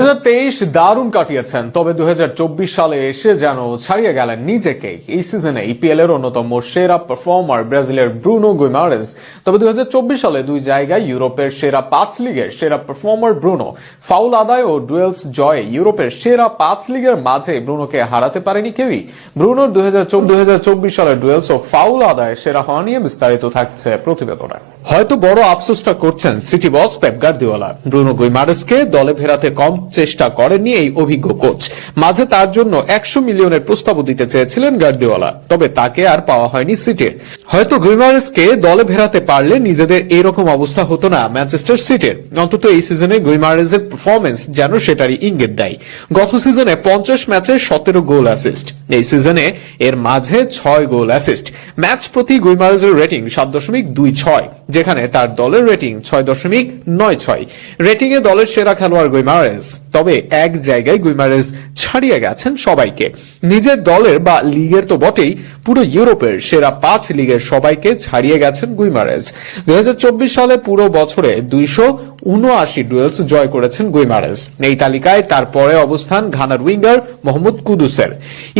2023 দারুণ কাটিয়েছেন, তবে 2024 সালে এসে যেন ছাড়িয়ে গেলেন নিজেকে। এই সিজনে ইপিএল এর অন্যতম সেরা পারফর্মার ব্রাজিলের ব্রুনো গুইমারেজ। তবে 2024 সালে দুই জায়গায় ইউরোপের সেরা 5 লিগের সেরা পারফর্মার ব্রুনো। ফাউল আদায় ও ডুয়েলস জয়ে ইউরোপের সেরা 5 লিগের মাঝে ব্রুনোকে হারাতে পারেনি কেউই। ব্রুনোর 2024 সালের ডুয়েলস ও ফাউল আদায় সেরা হওয়া নিয়ে বিস্তারিত থাকছে প্রতিবেদনে। হয়তো বড় আফসোসটা করছেন সিটি বস পেপ গার্দিওলা। ব্রুনো গুইমারেজকে দলে ফেরাতে কম চেষ্টা করেননি এই অভিজ্ঞ কোচ। মাঝে তার জন্য 100 মিলিয়নের প্রস্তাবও দিতে চেয়েছিলেন গার্দিওলা, তবে তাকে আর পাওয়া হয়নি সিটির। হয়তো গুইমারেজকে দলে ফেরাতে পারলে নিজেদের এরকম অবস্থা হতো না ম্যানচেস্টার সিটির। অন্তত এই সিজনে গুইমারেজের পারফরমেন্স যেন সেটারই ইঙ্গিত দেয়। গত সিজনে 50 ম্যাচে 17 গোল অ্যাসিস্ট, এই সিজনে এর মাঝে 6 গোল অ্যাসিস্ট। ম্যাচ প্রতি গুইমারেজের রেটিং 7.26, যেখানে তার দলের রেটিং 6.96। রেটিং এ দলের সেরা খেলোয়াড় গুইমারেজ। তবে এক জায়গায় গুইমারেজ ছাড়িয়ে গেছেন সবাইকে, নিজের দলের বা লিগের তো বটেই, পুরো ইউরোপের সেরা 5 লিগের সবাইকে ছাড়িয়ে গেছেন গুইমারেজ। 2024 সালে পুরো বছরে 279 ডুয়েলস জয় করেছেন গুইমারেজ। এই তালিকায় তারপরে অবস্থান ঘানার উইঙ্গার মোহাম্মদ কুদুসের।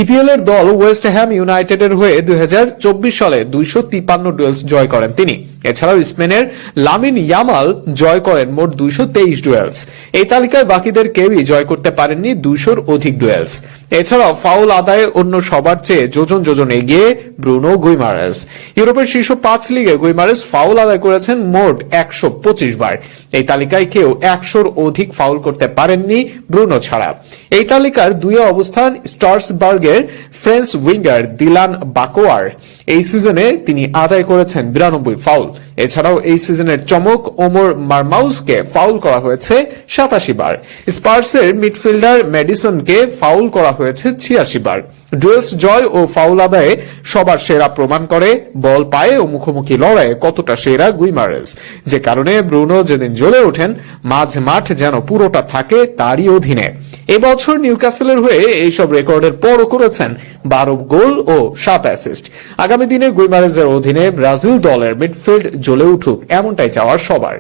ইপিএল এর দল ওয়েস্ট হ্যাম ইউনাইটেডের হয়ে 2024 সালে 253 ডুয়েলস জয় করেন তিনি। এছাড়াও স্পেনের লামিন ইয়ামাল জয় করেন মোট 223 ডুয়েলস। এই তালিকায় বাকিদের কেউই জয় করতে পারেননি 200-র অধিক ডুয়েলস। এছাড়াও ফাউল আদায়ে অন্য সবার চেয়ে যোজন যোজন এগিয়ে ব্রুনো গুইমারেজ। ইউরোপের শীর্ষ 5 লিগে গুইমারেজ ফাউল আদায় করেছেন মোট 125 বার। এই তালিকায় কেউ 100-র অধিক ফাউল করতে পারেননি ব্রুনো ছাড়া। এই তালিকার 2 অবস্থান স্টার্সবার্গের ফ্রেঞ্চ উইঙ্গার দিলান বাকোয়ার। এই সিজনে তিনি আদায় করেছেন 92 ফাউল। এছাড়াও এই সিজনের চমক ওমর মারমাউসকে ফাউল করা হয়েছে 87 বার। স্পার্সের মিডফিল্ডার ম্যাডিসনকে ফাউল করা হয়েছে 86 বার। ডুয়েলস জয় ও ফাউল আদায়ে সবার সেরা প্রমাণ করে বল পায়ে ও মুখোমুখি লড়াইয়ে কতটা সেরা গুইমারেজ। যে কারণে ব্রুনো যেদিন জ্বলে ওঠেন, মাঝ মাঠ যেন পুরোটা থাকে তারই অধীনে। এবছর নিউক্যাসলের হয়ে এইসব রেকর্ডের পরও করেছেন 12 গোল ও 7 অ্যাসিস্ট। আগামী দিনে গুইমারেজের অধীনে ব্রাজিল দলের মিডফিল্ড জ্বলে উঠুক, এমনটাই চাওয়ার সবার।